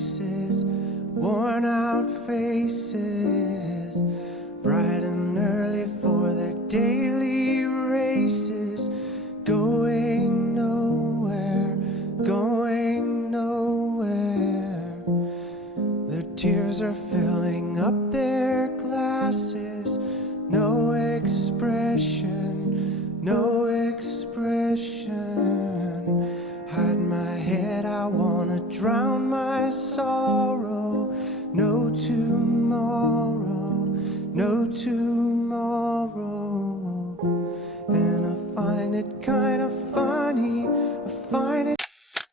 traces, worn out faces, bright and early for their daily races, going nowhere, going nowhere. Their tears are filling up their glasses, no expression, no expression. Hide my head, I wanna drown my sorrow. No tomorrow, no tomorrow. And I find it kind of